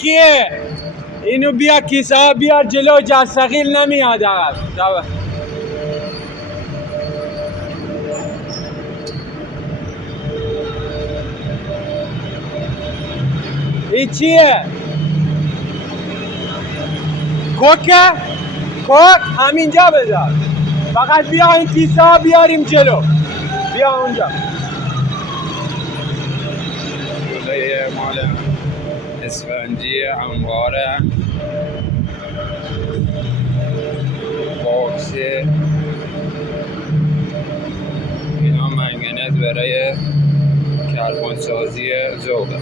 کیه؟ اینو بیا کیسه ها بیار جلو، جرثقیل نمیاد عقب. این چیه؟ کوکه؟ کوک همینجا بذار. فقط بیا این کیسه ها بیاریم جلو. بیا اونجا. جلوی مال اسفنجی انباره باکسه. اینا منگنز برای کربن سازی ذوبه.